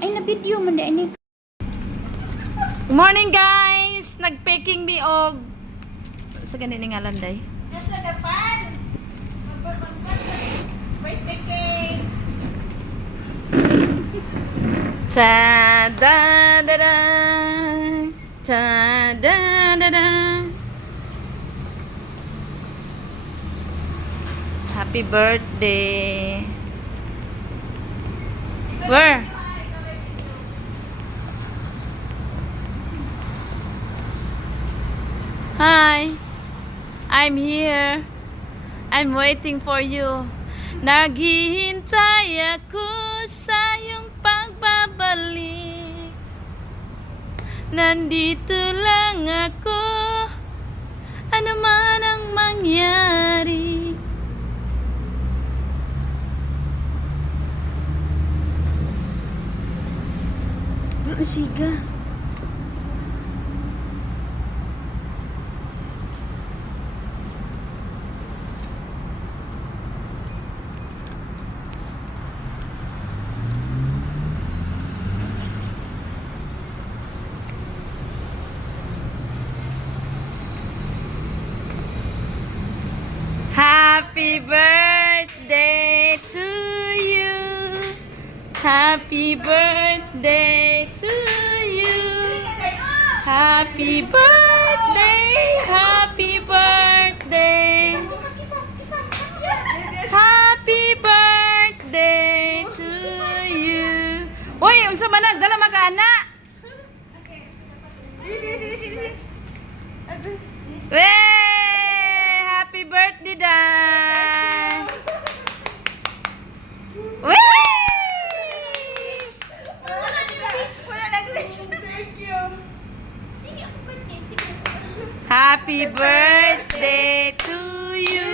Ay, na-video man na ini. Good morning guys! Nag-packing mi og sa ganito nga landay. Nasa depan. Wait, picking. Ta da da da. Ta da da da. Happy birthday. Where? Hi. I'm here. I'm waiting for you. Naghihintay ako sa iyong pagbabalik. Nandito lang ako. Ano man ang mangyari. Ano siga? Happy birthday to you. Happy birthday to you. Happy birthday. Happy birthday. Happy birthday to you. Uy, unsa man nagdala maka-ana? Wey! Happy birthday, Dan! Wey! Happy birthday to you.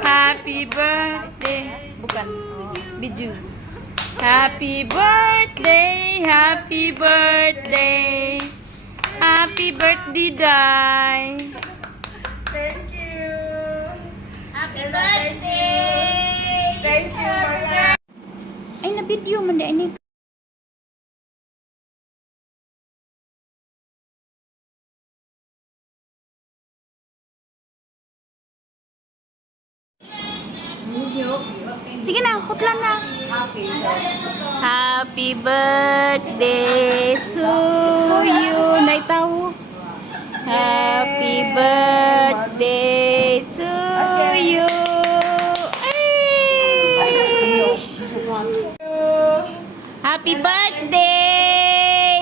Happy birthday. Bukan. Biju. Happy birthday. Happy birthday. Happy birthday, Dai. Thank you. Happy birthday. Thank you, Maya. Ay, na-video man na ini. Sige na, hutlan na. Happy birthday to you. Naitaw. Happy birthday to you. Ay! Happy birthday!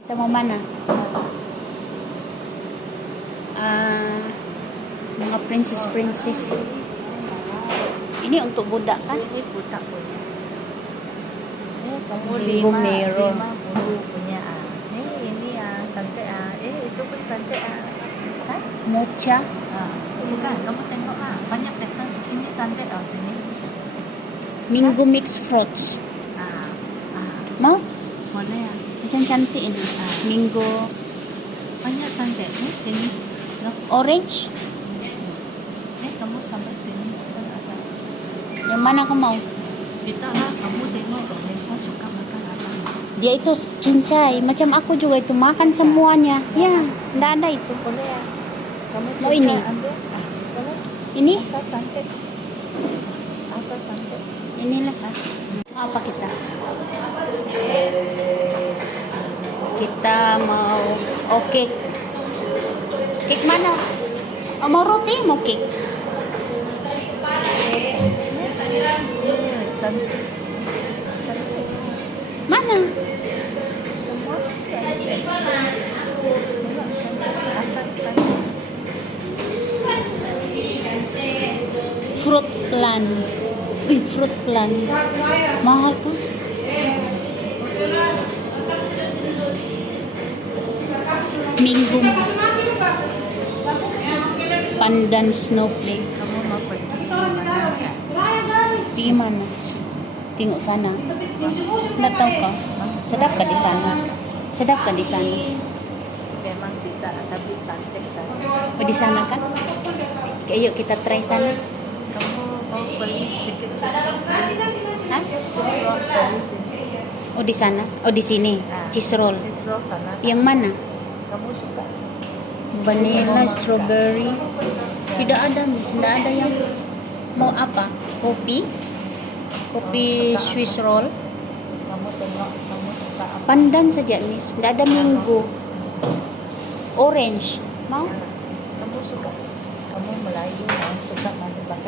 Ito mo man mga princess. Ini untuk budak kan? Ini budak punya. Kamu Ibu Mero. lima bulu punya ah. Ini cantik ah. Itu pun cantik ah. Kan? Mocha. Bukan. Kamu tengok ah. Banyak pattern. Ini cantik ah sini. Mango mixed fruits. Mau? Boleh ah. Macam cantik ini. Mango. Banyak cantik nih sini. Loh. Orange. Kamu sampai sini. Kan ada. Yang mana kau mau? Kita lah. Kamu tengok. Reza suka makan apa? Dia itu cincai. Macam aku juga itu. Makan semuanya. Ya. Tidak ada itu. Boleh ah. Kamu Mau ini? ambil. Boleh. Ini? Asal cantik. Asal cantik. Inilah. Apa kita? Kita mau cake. Cake mana? Oh, mau roti, mau cake. Cantik. Mana? Semua cantik. Atas cantik. Fruit plan. Fruit plan. Mahal tuh. Minggu. Pandan snowflake. Kamu mau pergi mana? Pergi mana? Tengok sana. Nggak tahu kah? Sedap kah di sana? Sedap kah di sana? Memang tidak, tapi cantik saja. Oh, di sana kan? Yuk kita try sana. Kamu mau beli sedikit cheese roll? Hah? Cheese roll beli sedikit. O di sana? O di sini? Cheese roll. Cheese roll sana. Yang mana? Kamu suka? Vanilla, strawberry. Tidak ada, Miss. Tidak ada yang mau apa? Kopi? Kopi Swiss roll? Kamu tengok, kamu suka apa? Pandan saja, Miss. Tidak ada mango. Orange. Mau? Kamu suka? Kamu Melayu yang suka makan